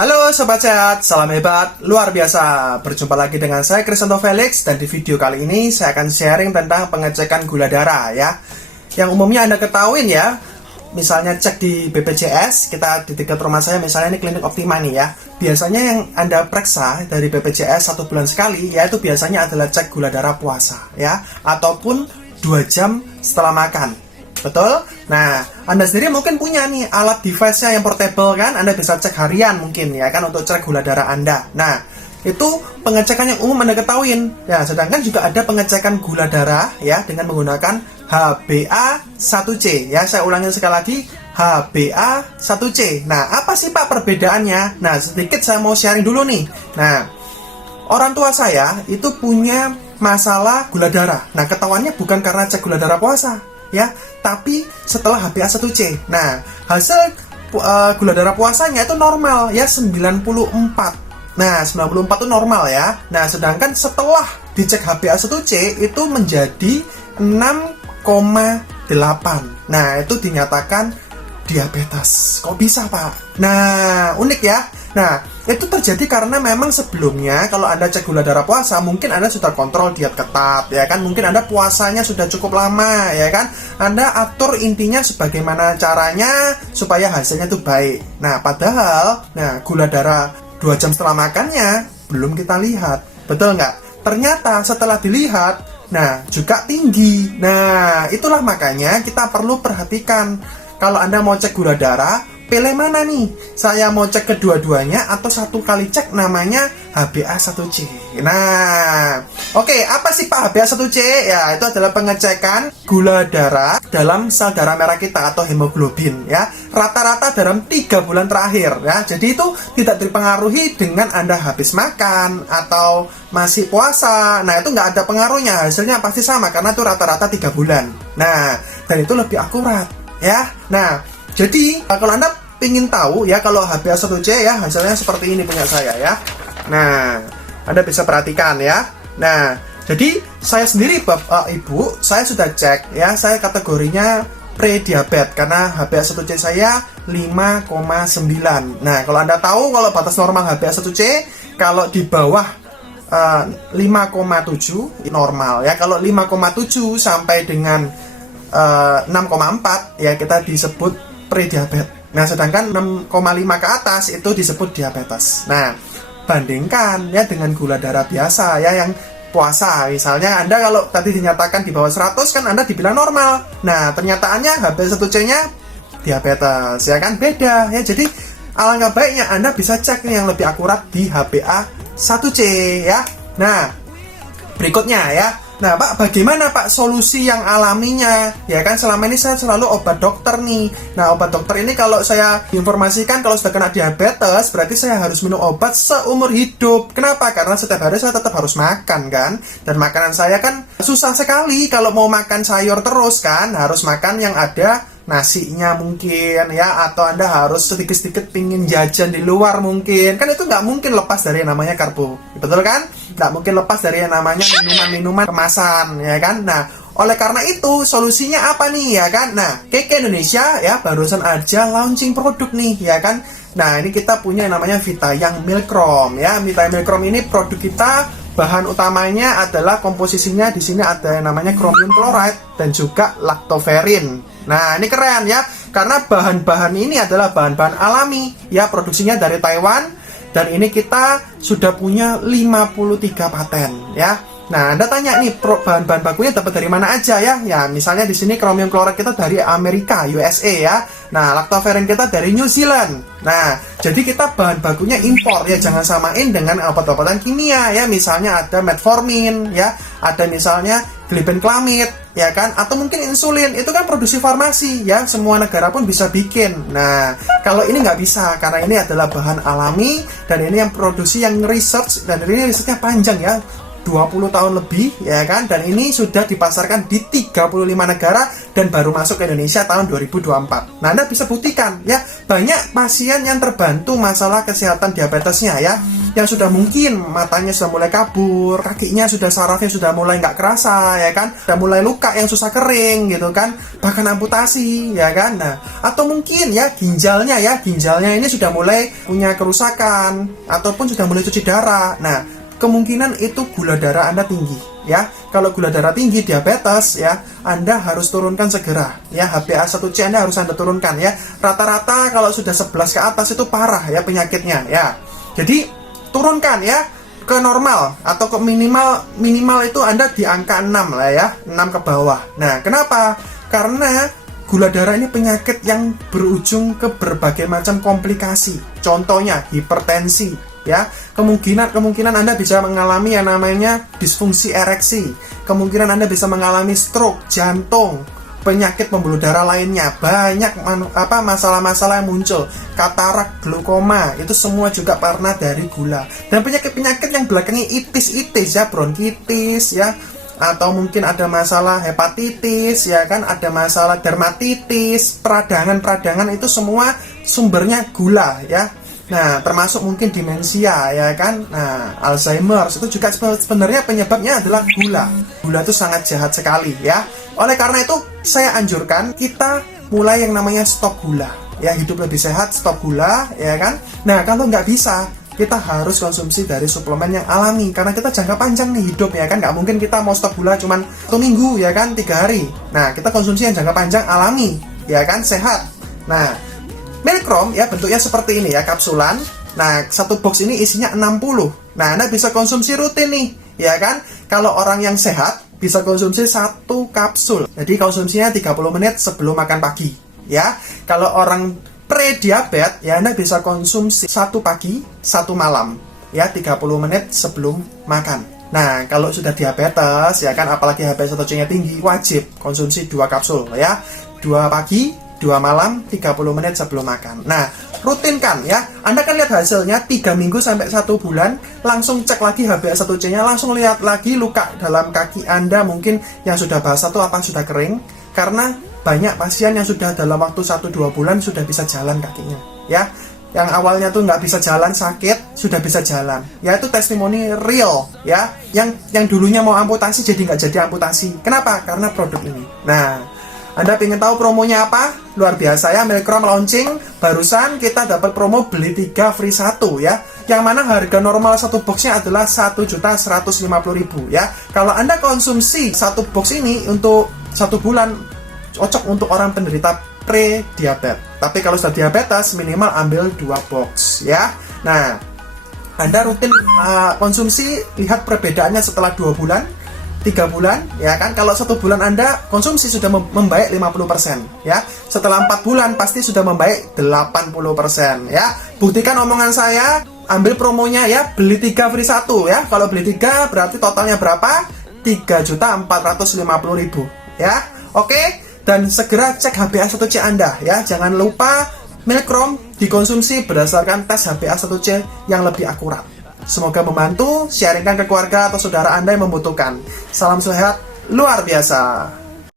Halo Sobat Sehat, salam hebat, luar biasa. Berjumpa lagi dengan saya Krisanto Felix. Dan di video kali ini saya akan sharing tentang pengecekan gula darah ya. Yang umumnya Anda ketahuin ya. Misalnya cek di BPJS, kita di dekat rumah saya misalnya ini klinik Optima nih ya. Biasanya yang Anda periksa dari BPJS 1 bulan sekali, yaitu biasanya adalah cek gula darah puasa ya. Ataupun 2 jam setelah makan. Betul? Nah, Anda sendiri mungkin punya nih alat device-nya yang portable kan? Anda bisa cek harian mungkin ya kan untuk cek gula darah Anda. Nah, itu pengecekan yang umum Anda ketahuin. Ya, sedangkan juga ada pengecekan gula darah ya dengan menggunakan HbA1c. Ya, saya ulangi sekali lagi, HbA1c. Nah, apa sih Pak perbedaannya? Nah, sedikit saya mau sharing dulu nih. Nah, orang tua saya itu punya masalah gula darah. Nah, ketahuannya bukan karena cek gula darah puasa ya, tapi setelah HbA1c. Nah, hasil gula darah puasanya itu normal ya, 94. Nah, 94 itu normal ya. Nah, sedangkan setelah dicek HbA1c itu menjadi 6,8. Nah, itu dinyatakan diabetes. Kok bisa, Pak? Nah, unik ya. Nah, itu terjadi karena memang sebelumnya kalau Anda cek gula darah puasa, mungkin Anda sudah kontrol diet ketat, ya kan? Mungkin Anda puasanya sudah cukup lama, ya kan? Anda atur intinya sebagaimana caranya supaya hasilnya itu baik. Nah, padahal, gula darah 2 jam setelah makannya belum kita lihat. Betul nggak? Ternyata setelah dilihat, juga tinggi. Nah, itulah makanya kita perlu perhatikan. Kalau Anda mau cek gula darah, pilih mana nih? Saya mau cek kedua-duanya atau satu kali cek namanya HbA1c. Nah, oke, apa sih Pak HbA1c? Ya, itu adalah pengecekan gula darah dalam sel darah merah kita atau hemoglobin ya. Rata-rata dalam 3 bulan terakhir ya. Jadi itu tidak dipengaruhi dengan Anda habis makan atau masih puasa. Nah, itu nggak ada pengaruhnya. Hasilnya pasti sama karena itu rata-rata 3 bulan. Nah, dan itu lebih akurat ya. Nah, jadi kalau Anda ingin tahu ya kalau HbA1c ya hasilnya seperti ini punya saya ya. Nah, Anda bisa perhatikan ya. Nah, jadi saya sendiri Bapak Ibu, saya sudah cek ya, saya kategorinya pre-diabetes karena HbA1c saya 5,9. Nah, kalau Anda tahu kalau batas normal HbA1c kalau di bawah 5,7 normal ya. Kalau 5,7 sampai dengan 6,4 ya kita disebut pre-diabetes. Nah, sedangkan 6,5 ke atas itu disebut diabetes. Nah, bandingkan ya dengan gula darah biasa ya yang puasa. Misalnya Anda kalau tadi dinyatakan di bawah 100 kan Anda dibilang normal. Nah, ternyataannya HbA1c-nya diabetes ya kan, beda ya. Jadi alangkah baiknya Anda bisa cek yang lebih akurat di HbA1c ya. Nah, berikutnya ya. Nah, Pak, bagaimana Pak solusi yang alaminya? Ya kan, selama ini saya selalu obat dokter nih. Nah, obat dokter ini kalau saya informasikan kalau sudah kena diabetes, berarti saya harus minum obat seumur hidup. Kenapa? Karena setiap hari saya tetap harus makan kan. Dan makanan saya kan susah sekali kalau mau makan sayur terus kan. Harus makan yang ada nasinya mungkin ya, atau Anda harus sedikit-sedikit pingin jajan di luar mungkin. Kan itu nggak mungkin lepas dari yang namanya karbo. Betul kan? Nggak mungkin lepas dari yang namanya minuman-minuman kemasan ya kan. Nah, oleh karena itu solusinya apa nih ya kan. Nah, KK Indonesia ya barusan aja launching produk nih ya kan. Nah, ini kita punya yang namanya Vitayang Milkrom ya. Vitayang Milkrom ini produk kita, bahan utamanya adalah komposisinya di sini ada yang namanya chromium chloride dan juga lactoferrin. Nah, ini keren ya, karena bahan-bahan ini adalah bahan-bahan alami ya, produksinya dari Taiwan, dan ini kita sudah punya 53 paten ya. Nah, Anda tanya nih bahan-bahan bakunya dapat dari mana aja ya? Ya, misalnya di sini chromium chloride kita dari Amerika, USA ya. Nah, lactoferrin kita dari New Zealand. Nah, jadi kita bahan bakunya impor ya, jangan samain dengan obat-obatan kimia ya. Misalnya ada metformin ya, ada misalnya glibenclamide ya kan, atau mungkin insulin, itu kan produksi farmasi ya, semua negara pun bisa bikin. Nah, kalau ini nggak bisa karena ini adalah bahan alami dan ini yang produksi yang research, dan ini risetnya panjang ya, 20 tahun lebih ya kan, dan ini sudah dipasarkan di 35 negara dan baru masuk ke Indonesia tahun 2024. Nah, Anda bisa buktikan ya, banyak pasien yang terbantu masalah kesehatan diabetesnya ya. yang sudah mungkin matanya sudah mulai kabur, kakinya sudah sarafnya sudah mulai nggak kerasa, ya kan, sudah mulai luka yang susah kering gitu kan, bahkan amputasi, ya kan. Nah, atau mungkin ya ginjalnya ini sudah mulai punya kerusakan ataupun sudah mulai cuci darah. Nah, kemungkinan itu gula darah Anda tinggi. Ya, kalau gula darah tinggi, diabetes, ya, Anda harus turunkan segera. Ya, HbA1c Anda harus Anda turunkan. Ya, rata-rata kalau sudah 11 ke atas itu parah ya penyakitnya. Ya, jadi turunkan ya ke normal atau ke minimal itu Anda di angka 6 lah ya, 6 ke bawah. Nah, kenapa? Karena gula darah ini penyakit yang berujung ke berbagai macam komplikasi. Contohnya hipertensi. Ya, kemungkinan Anda bisa mengalami yang namanya disfungsi ereksi. Kemungkinan Anda bisa mengalami stroke, jantung, penyakit pembuluh darah lainnya. Banyak masalah-masalah yang muncul. Katarak, glaukoma, itu semua juga karena dari gula. Dan penyakit-penyakit yang belakangnya itis ya, bronkitis ya, atau mungkin ada masalah hepatitis ya kan, ada masalah dermatitis, peradangan itu semua sumbernya gula ya. Nah, termasuk mungkin demensia, ya kan? Nah, Alzheimer, itu juga sebenarnya penyebabnya adalah gula. Gula itu sangat jahat sekali, ya. Oleh karena itu, saya anjurkan kita mulai yang namanya stop gula. Ya, hidup lebih sehat, stop gula, ya kan? Nah, kalau nggak bisa, kita harus konsumsi dari suplemen yang alami. Karena kita jangka panjang nih hidup, ya kan? Nggak mungkin kita mau stop gula cuman 1 minggu, ya kan? 3 hari. Nah, kita konsumsi yang jangka panjang alami, ya kan? Sehat. Nah, Milkrom ya bentuknya seperti ini ya, kapsulan. Nah, satu box ini isinya 60. Nah, Anda bisa konsumsi rutin nih, ya kan? Kalau orang yang sehat bisa konsumsi 1 kapsul. Jadi konsumsinya 30 menit sebelum makan pagi, ya. Kalau orang pre-diabetes ya Anda bisa konsumsi 1 pagi, 1 malam, ya, 30 menit sebelum makan. Nah, kalau sudah diabetes ya kan, apalagi HbA1c-nya tinggi, wajib konsumsi 2 kapsul ya. 2 pagi, 2 malam, 30 menit sebelum makan. Nah, rutinkan ya. Anda kan lihat hasilnya 3 minggu sampai 1 bulan, langsung cek lagi HbA1c-nya, langsung lihat lagi luka dalam kaki Anda mungkin yang sudah basah tuh apa sudah kering. Karena banyak pasien yang sudah dalam waktu 1-2 bulan sudah bisa jalan kakinya, ya. Yang awalnya tuh nggak bisa jalan, sakit, sudah bisa jalan. Ya, itu testimoni real, ya. Yang dulunya mau amputasi jadi nggak jadi amputasi. Kenapa? Karena produk ini. Nah, Anda pengen tahu promonya apa? Luar biasa ya, Milkrom launching. Barusan kita dapat promo beli 3 free 1 ya. Yang mana harga normal 1 boxnya adalah 1.150.000 ya. Kalau Anda konsumsi 1 box ini untuk 1 bulan, cocok untuk orang penderita pre-diabetes. Tapi kalau sudah diabetes, minimal ambil 2 box ya. Nah, Anda rutin konsumsi, lihat perbedaannya setelah 2 bulan, 3 bulan, ya kan? Kalau 1 bulan Anda konsumsi sudah membaik 50%, ya. Setelah 4 bulan pasti sudah membaik 80%, ya. Buktikan omongan saya, ambil promonya ya, beli 3 free 1 ya. Kalau beli 3 berarti totalnya berapa? 3.450.000, ya. Oke, dan segera cek HbA1c Anda ya. Jangan lupa Milkrom dikonsumsi berdasarkan tes HbA1c yang lebih akurat. Semoga membantu, sharingkan ke keluarga atau saudara Anda yang membutuhkan. Salam sehat luar biasa.